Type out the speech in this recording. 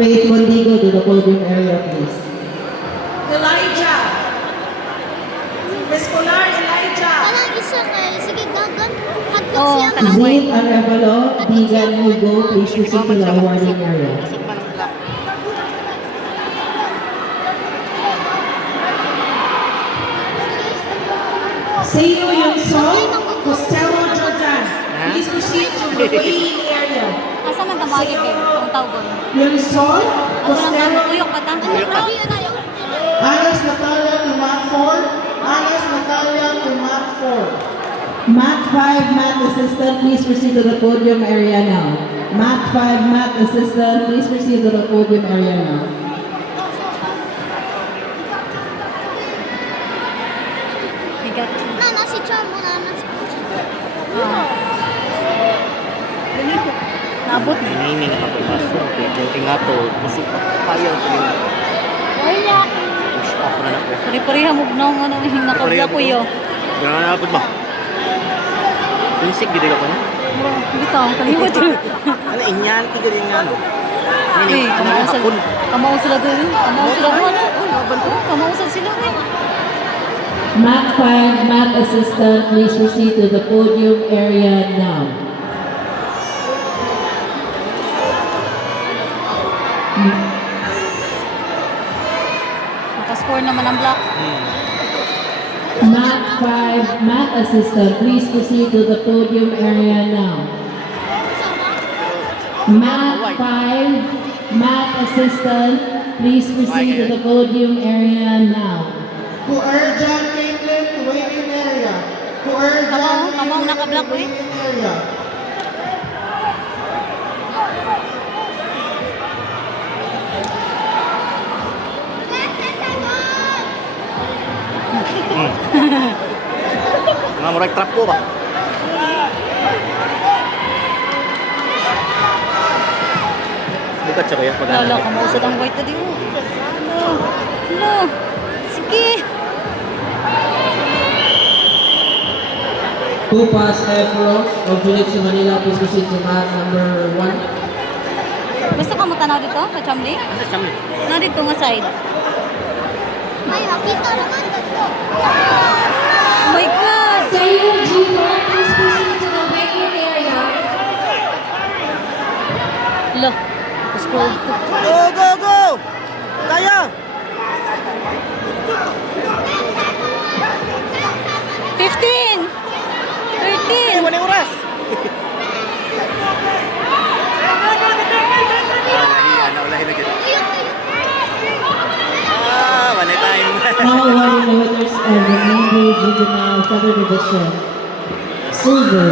Faith Mondigo to the podium area, please. Elijah. Escolar Elijah. Kanang isa kay sige dagan. Hadlok Oo, siya kanang man. Zeke Arevalo, Digan Hugo, please proceed to the awarding area. Sino yung song? Costello Jordan. Please proceed to the weighing area. Asa man tamagi kay tong tawgon. Yung song? Ako lang Costello. tuyok patang. Alice Natalia to Mat 4. Alice Natalia to Mat 4. Mat 5, Mat Assistant, please proceed to the podium area now. Mat 5, Mat Assistant, please proceed to the podium area now. Bigat. Na si Chamo na si Naabot. Ini nga pagpasok. Yung nga to, masuk pa payaw ko yun. Wala. Push up na na ko. Pari-pariha mo na nga nang nakabla ko yo. Gano'n na ba? Pinsik gid ka pa no? Bitaw, kalimot. Ano inyan ko gid nga no. Uy, kamao sila doon. Kamao sila doon. Kamao sila doon. Mat 5, Mat Assistant, please proceed to the podium area now. Nakascore naman ang black. Mat 5, Mat Assistant, please proceed to the podium area now. Mat 5, Mat Assistant, please proceed to the podium area now. Kuerjan Caitlin to waiting area. Kamao naka-black eh. area. Nga murag trap ko ba? Bukat siya kaya pag Lala, kamausad ang white na din. Ano? Sige. Pupas F. Rose of Junix Manila, please proceed to mat number 1. Gusto ka mo tanaw dito, kachamli? Asa siya mo? Na dito nga side. Ay, nakita naman dito. Oh my God! Sayo G4, please proceed to the waiting area. Lo. Score. Go, go, go! Kaya! 15! 13! Wala yung oras! Ulahin na gito. Wala time. Now awarding the winners of the Mango Juvenile Feather Division. Silver,